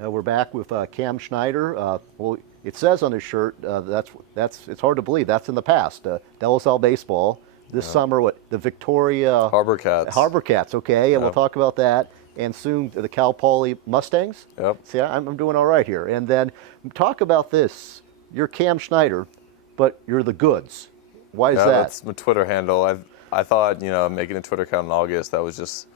We're back with Cam Schneider. Well, it says on his shirt that's it's hard to believe that's in the past. Del baseball this Yeah. summer. What the Victoria Harbor Cats. Harbor Cats? Okay, and we'll Yep. talk about that. And soon the Cal Poly Mustangs. Yep. See, I'm doing all right here. And then talk about this. You're Cam Schneider, but you're the goods. Why is Yeah, that? that's my Twitter handle. I thought, making a Twitter account in August, that was just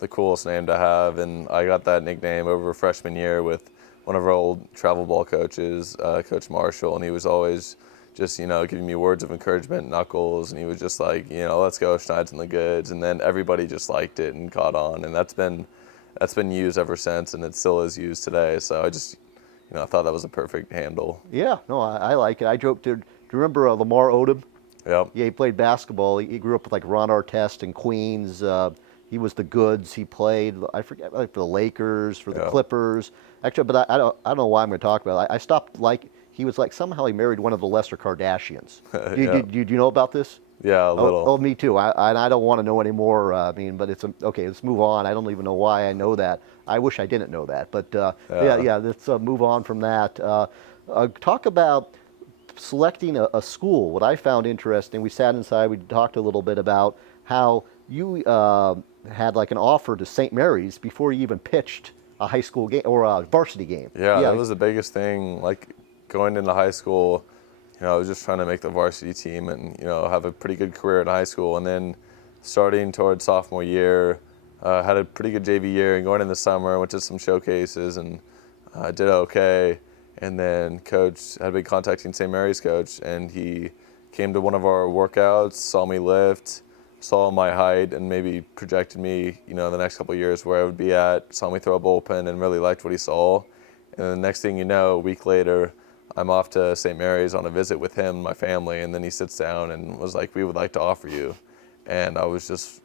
the coolest name to have, and I got that nickname over freshman year with one of our old travel ball coaches, Coach Marshall, and he was always just, giving me words of encouragement, Knuckles, and he was just like, let's go, Schneid's in the goods, and then everybody just liked it and caught on, and that's been used ever since, and it still is used today. So I just, I thought that was a perfect handle. Yeah, no, I like it. I joked. Do you remember Lamar Odom? Yep. Yeah, he played basketball. He grew up with like Ron Artest in Queens. He was the goods. He played, I forget, like for the Lakers, for the Yeah. Clippers. Actually, but I don't know why I'm going to talk about it. I stopped he was like somehow he married one of the lesser Kardashians. Yeah. Do you know about this? Yeah, a little. Oh, me too. I don't want to know anymore. But it's okay. Let's move on. I don't even know why I know that. I wish I didn't know that. But yeah. Let's move on from that. Talk about selecting a school. What I found interesting, we sat inside, we talked a little bit about how you had like an offer to St. Mary's before you even pitched a high school game or a varsity game. Yeah, that was the biggest thing. Like going into high school, I was just trying to make the varsity team and, have a pretty good career in high school. And then starting towards sophomore year, had a pretty good JV year, and going in the summer, went to some showcases and did okay. And then coach had been contacting St. Mary's coach, and he came to one of our workouts, saw me lift, saw my height, and maybe projected me, the next couple of years where I would be at, saw me throw a bullpen, and really liked what he saw. And the next thing you know, a week later, I'm off to St. Mary's on a visit with him and my family, and then he sits down and was like, we would like to offer you. And I was just,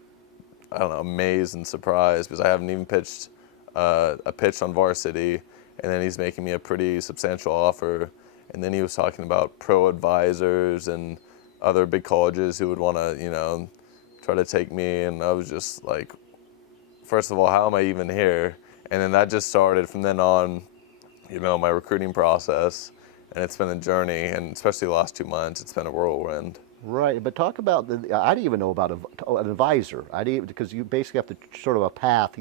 I don't know, amazed and surprised because I haven't even pitched a pitch on varsity. And then he's making me a pretty substantial offer. And then he was talking about pro advisors and other big colleges who would want to, try to take me. And I was just like, first of all, how am I even here? And then that just started from then on, my recruiting process. And it's been a journey, and especially the last 2 months, it's been a whirlwind. Right, but talk about I didn't even know about an advisor. I didn't, because you basically have to sort of a path,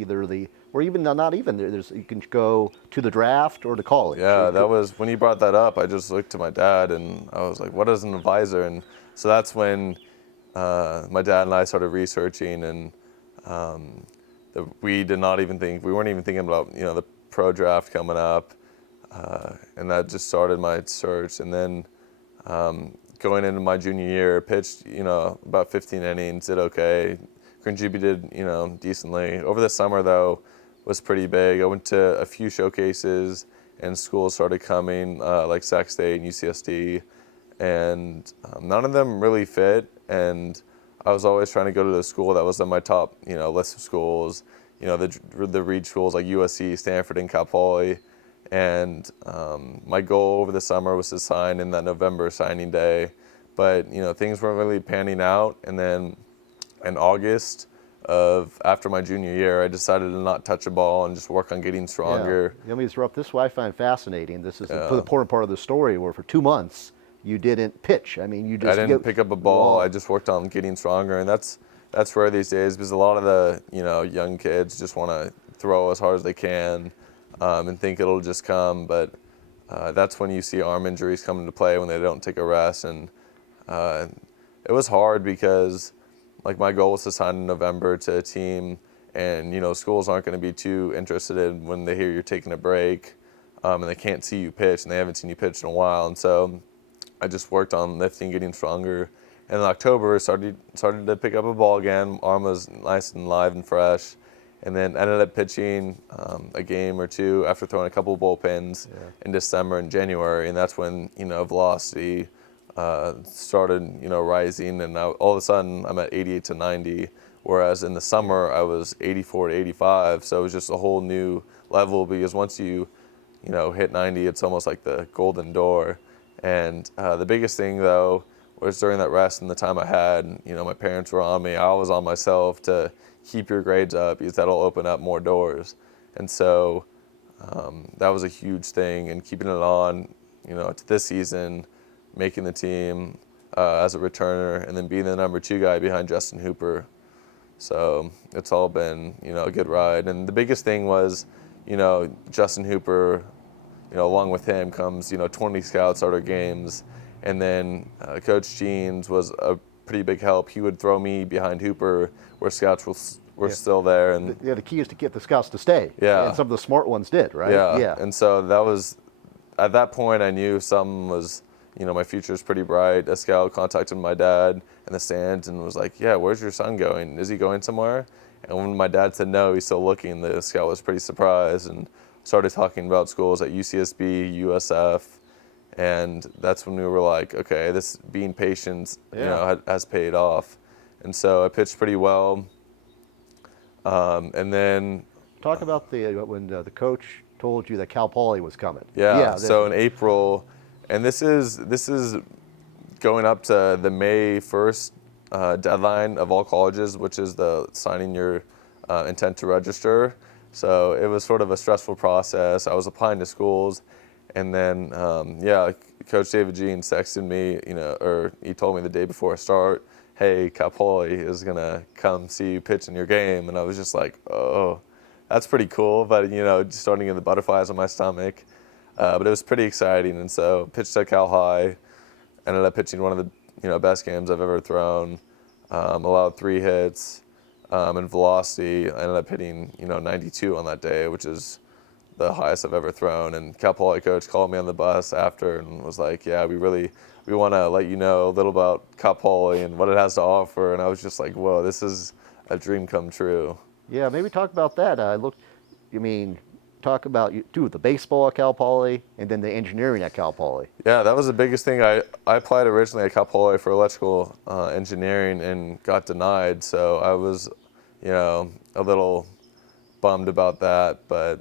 or even not even there's you can go to the draft or to college. Yeah, that was when you brought that up. I just looked to my dad and I was like, "What is an advisor?" And so that's when my dad and I started researching, and we weren't even thinking about the pro draft coming up, and that just started my search. And then going into my junior year, pitched, about 15 innings, did okay, contributed, decently. Over the summer, though, was pretty big. I went to a few showcases, and schools started coming, like Sac State and UCSD, and none of them really fit. And I was always trying to go to the school that was on my top, list of schools, the read schools like USC, Stanford, and Cal Poly. And my goal over the summer was to sign in that November signing day, but things weren't really panning out. And then in August after my junior year, I decided to not touch a ball and just work on getting stronger. Yeah. Let me interrupt. This is what I find fascinating. This is the important part of the story, where for 2 months you didn't pitch. I mean, I didn't pick up a ball. I just worked on getting stronger, and that's rare these days because a lot of the young kids just want to throw as hard as they can. And think it'll just come, but that's when you see arm injuries come into play when they don't take a rest. And it was hard because, like, my goal was to sign in November to a team, and schools aren't going to be too interested in when they hear you're taking a break, and they can't see you pitch, and they haven't seen you pitch in a while. And so I just worked on lifting, getting stronger. And in October, started to pick up a ball again. Arm was nice and live and fresh. And then ended up pitching a game or two after throwing a couple bullpens in December and January, and that's when velocity started rising, and all of a sudden I'm at 88 to 90, whereas in the summer I was 84 to 85. So it was just a whole new level because once you hit 90, it's almost like the golden door. And the biggest thing though was during that rest and the time I had, my parents were on me. I was on myself to keep your grades up because that'll open up more doors. And so that was a huge thing, and keeping it on, to this season, making the team as a returner, and then being the number 2 guy behind Justin Hooper. So it's all been, a good ride. And the biggest thing was, Justin Hooper, along with him comes, 20 scouts at our games. And then Coach Jeans was a pretty big help. He would throw me behind Hooper where scouts were still there. And the key is to get the scouts to stay. Yeah. And some of the smart ones did, right? Yeah. And so that was, at that point, I knew something was, my future is pretty bright. A scout contacted my dad in the stands and was like, yeah, where's your son going? Is he going somewhere? And when my dad said no, he's still looking, the scout was pretty surprised and started talking about schools at UCSB, USF. And that's when we were like, okay, this being patient, has paid off. And so I pitched pretty well. And then talk about when the coach told you that Cal Poly was coming. Yeah. So in April, and this is going up to the May 1st deadline of all colleges, which is the signing your intent to register. So it was sort of a stressful process. I was applying to schools, and then Coach David Jeans texted me, or he told me the day before I start, hey, Cal Poly is gonna come see you pitch in your game, and I was just like, oh, that's pretty cool, but just starting to get the butterflies on my stomach. But it was pretty exciting, and so pitched at Cal High, ended up pitching one of the best games I've ever thrown. Allowed 3 hits, and velocity. I ended up hitting 92 on that day, which is the highest I've ever thrown. And Cal Poly coach called me on the bus after and was like, yeah, we want to let you know a little about Cal Poly and what it has to offer. And I was just like, whoa, this is a dream come true. Yeah, maybe talk about that. Talk about the baseball at Cal Poly and then the engineering at Cal Poly. Yeah, that was the biggest thing. I applied originally at Cal Poly for electrical engineering and got denied. So I was, a little bummed about that, but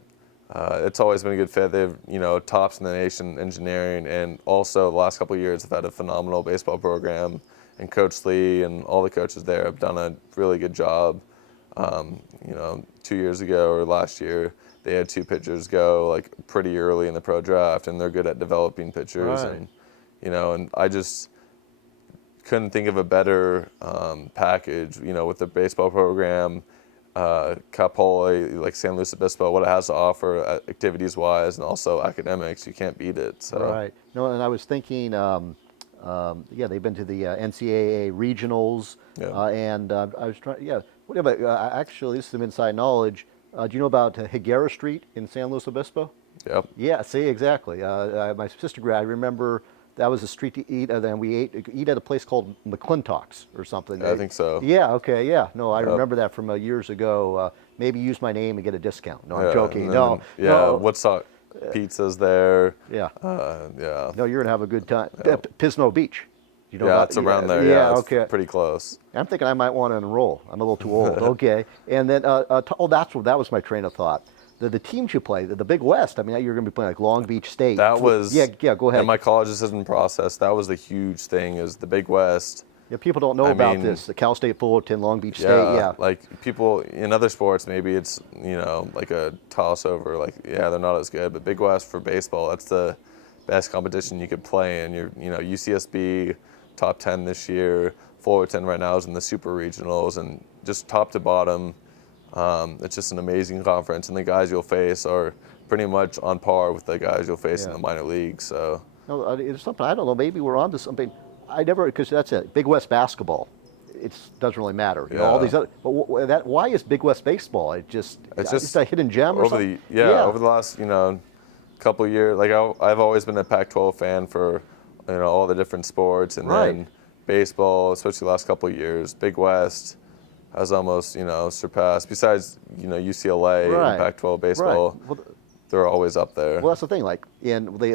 it's always been a good fit. They've, tops in the nation engineering, and also the last couple of years have had a phenomenal baseball program, and Coach Lee and all the coaches there have done a really good job. 2 years ago or last year, they had 2 pitchers go pretty early in the pro draft, and they're good at developing pitchers. Right. And I just couldn't think of a better package, with the baseball program, Cal Poly, like San Luis Obispo, what it has to offer activities-wise, and also academics. You can't beat it. So. Right. No, and I was thinking, they've been to the NCAA regionals, and I was trying, actually, this is some inside knowledge. Do you know about Higuera Street in San Luis Obispo? Yep. Yeah, see, exactly. My sister I remember that was a street to eat, and then we eat at a place called McClintock's or something. I think so. Yeah, okay, yeah. No, I remember that from years ago. Maybe use my name and get a discount. No, I'm joking. No. Woodstock Pizza's there. Yeah. Yeah. No, you're going to have a good time. Pismo Beach. You know it's around there. Yeah, it's okay. Pretty close. I'm thinking I might want to enroll. I'm a little too old. Okay. And then, that was my train of thought. The teams you play, the Big West. I mean, you're going to be playing like Long Beach State. That was. Yeah. Go ahead. In my college decision process, that was the huge thing. Is the Big West. Yeah, people don't know about this. The Cal State Fullerton, Long Beach State. Yeah. Like people in other sports, maybe it's like a toss over. Like they're not as good. But Big West for baseball, that's the best competition you could play in. You're UCSB. Top 10 this year. Fullerton right now is in the super regionals, and just top to bottom, it's just an amazing conference. And the guys you'll face are pretty much on par with the guys you'll face in the minor leagues. So no, it's something I don't know. Maybe we're onto something. Because that's it. Big West basketball. It doesn't really matter. All these other. But why is Big West baseball? It's just a hidden gem or something. Over the last couple of years, like I've always been a Pac-12 fan for. All the different sports, and then baseball, especially the last couple of years. Big West has almost, surpassed, besides, UCLA and Pac-12 baseball, they're always up there. Well, that's the thing,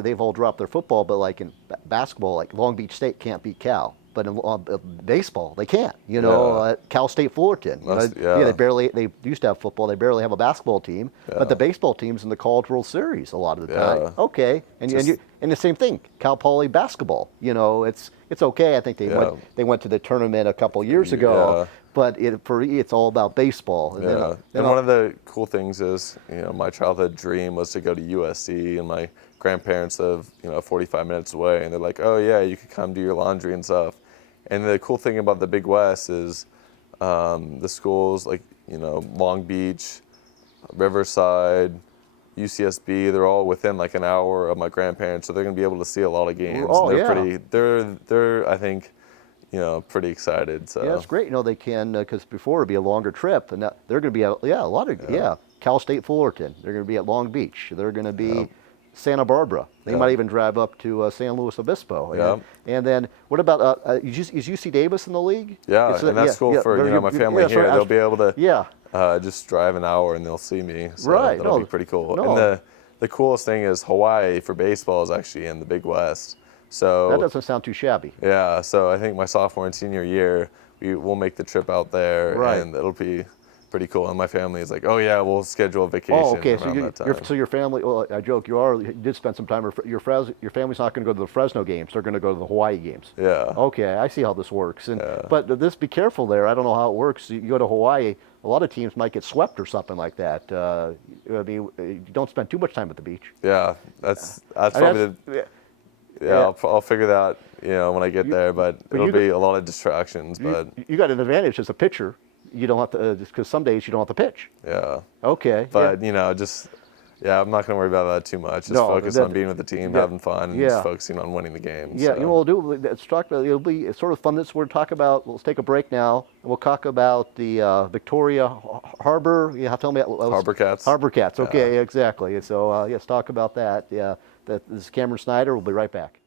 they've all dropped their football, but like in basketball, like Long Beach State can't beat Cal. But in baseball, they can't. Cal State Fullerton. They used to have football. They barely have a basketball team. But the baseball team's in the College World Series a lot of the time. Okay, and And the same thing, Cal Poly basketball. You know, it's okay. I think they went to the tournament a couple years ago, but it's all about baseball. And and one of the cool things is, my childhood dream was to go to USC, and my grandparents live, 45 minutes away, and they're like, oh yeah, you could come do your laundry and stuff. And the cool thing about the Big West is the schools like, Long Beach, Riverside, UCSB, they're all within like an hour of my grandparents, so they're going to be able to see a lot of games. Oh, they're I think, pretty excited. So yeah, it's great. They can, because before it'd be a longer trip, and now they're going to be at, a lot of, Cal State Fullerton. They're going to be at Long Beach. They're going to be Santa Barbara. They might even drive up to San Luis Obispo. And then what about, is UC Davis in the league? Yeah, and that's cool for, my family here. They'll be able to just drive an hour and they'll see me. So that'll be pretty cool. And the coolest thing is Hawaii for baseball is actually in the Big West. So that doesn't sound too shabby. Yeah, so I think my sophomore and senior year, we'll make the trip out there, and it'll be pretty cool. And my family is like, oh yeah, we'll schedule a vacation. Oh, okay. So so your family. Well, I joke. You did spend some time. Your family's not going to go to the Fresno games. They're going to go to the Hawaii games. Yeah. Okay, I see how this works. But this, be careful there. I don't know how it works. You go to Hawaii. A lot of teams might get swept or something like that. I mean, you don't spend too much time at the beach. Yeah, that's probably I'll figure that out, when I get there. But it'll be a lot of distractions. But you got an advantage as a pitcher. You don't have to, just because some days you don't have to pitch. Yeah. Okay. But I'm not going to worry about that too much. Just focus on being with the team, having fun, and just focusing on winning the games. Yeah, it'll be sort of fun. We'll talk about. Let's take a break now. We'll talk about the Victoria Harbor. You have to tell me. Harbor Cats. Harbor Cats. Okay, exactly. So let's talk about that. Yeah, this is Cameron Schneider. We'll be right back.